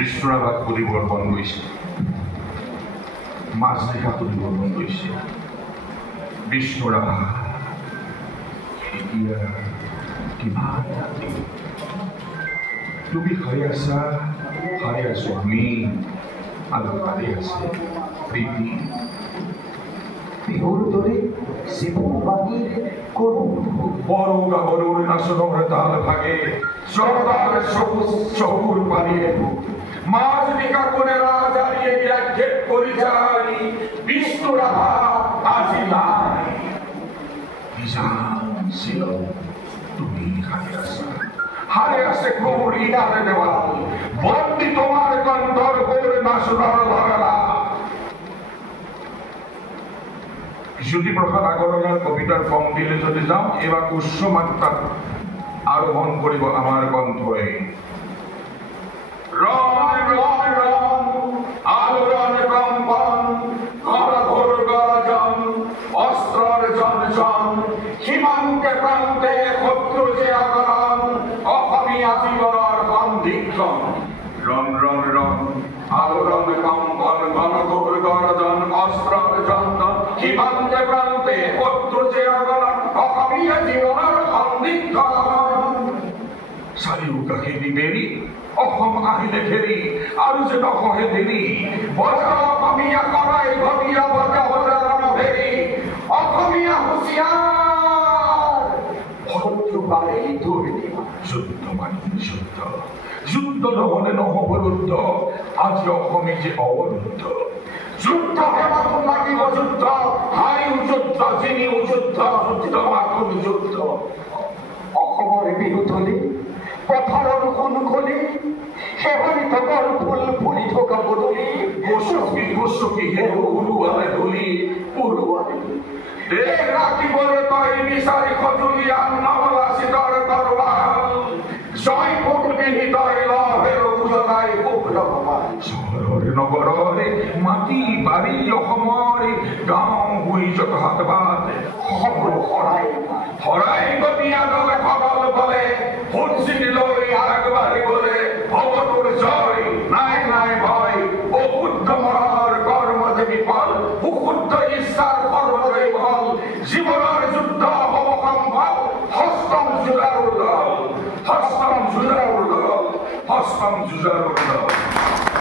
বিষ্ণুৰাভাত পৰিৱৰ্তন গৈছে, মাজনিশা পৰিৱৰ্তন গৈছে। বিষ্ণুৰাভা এতিয়া কিমান ৰাতি, তুমি খাই আছো আমি, আৰু খাই আছে প্ৰীতি। বিহুৰ দৰে জীৱন বাকী কৰোঁ বড়ো গাভৰুৰ নাচনৰ তাল ভাগে, চৰকাৰ চকুৰ পানীৰে মাজনিশা কোনে ৰাজাৰীয়ে ব্যাঘাত কৰি যায়, বিষ্ণুৰাভা আজি নাই। ছিল তুমি হাৰে আছে ক্ৰোৰ ইনাৰে দেওয়াল, বন্দি তোমাৰ কণ্ঠৰ কৰে নাচনাৰ ধৰালা। জ্যোতিপ্ৰসাদ আগৰৱালাৰ কবিতাৰ পংক্তিলৈ যদি যাওঁ, এবাৰ উচ্চ মাত্ৰাত আৰোহণ কৰিব আমাৰ কণ্ঠই। ৰণ ৰণ ৰণ আলোড়ন কম্পন, ঘোৰ গৰ্জন, অস্ত্ৰৰ জন জন, সীমান্তে প্ৰান্তে শত্ৰু যে আগৰণ, অসমীয়া জীৱনৰ সন্ধিক্ষণ। ৰণ ৰণ ৰণ আলোড়ন কম্পন, ঘোৰ গৰ্জন, অস্ত্ৰৰ যন্ত্ৰণ, সীমান্তে প্ৰান্তে শত্ৰু যে আগৰণ, অসমীয়া জীৱনৰ সন্ধিক্ষণ। চাৰিওকাষে নিবেৰি অসম আহিলে ঘেৰি, আৰু যে নকহে দেৰি, বজা অসমীয়া কৰাই ঘটীয়া বজা বজাৰ নভেৰি, অসমীয়া হুঁচিয়াৰ শত্ৰু পাৰে দুৰ্নীতি। যুদ্ধ মানে যুদ্ধ, যুদ্ধ নহলে নহব যুদ্ধ, আজি অসমী যে অবৰুদ্ধ। যুদ্ধ হেমাতুন লাগিব যুদ্ধ, হাইও যুদ্ধ, জিনিও যুদ্ধ, যুদ্ধ মাতুন যুদ্ধ। অসমৰ বিহুতলী পথাৰৰ সোণখলি, শেহৰি থকাৰ ফুল ফুলি থকা বদলি, গছকি গছকি হেৰু উৰুৱালে ধূলি, উৰুৱালে দেশ ৰাখিবলৈ তই বিচাৰি সজুলি আন, নমলা চিতৰ তৰোৱাল, জয়পুৰ পিন্ধি তই লহেৰ উজলাই শুভ্ৰভৱাল। চহৰৰে নগৰৰে মাটি বাৰী অসমৰে, গাঁও হৈ যত হাত বাট, সকলো শৰাই গতিয়া দলে খগল বলে, সুঞ্চিনি লৈ আগবাঢ়িবলে ভৱতোৰ জয়, নাই নাই ভয়। অশুদ্ধ মনৰ কৰ্ম যে বিফল, সুশুদ্ধ ইচ্ছাৰ কৰ্মৰে ফল, জীৱনৰ যুদ্ধ হব সম্ভৱ, হস্তম যুঁজাৰুৰ দল, হস্তম যুঁজাৰুৰ দল, হস্তম যুঁজাৰুৰ দল।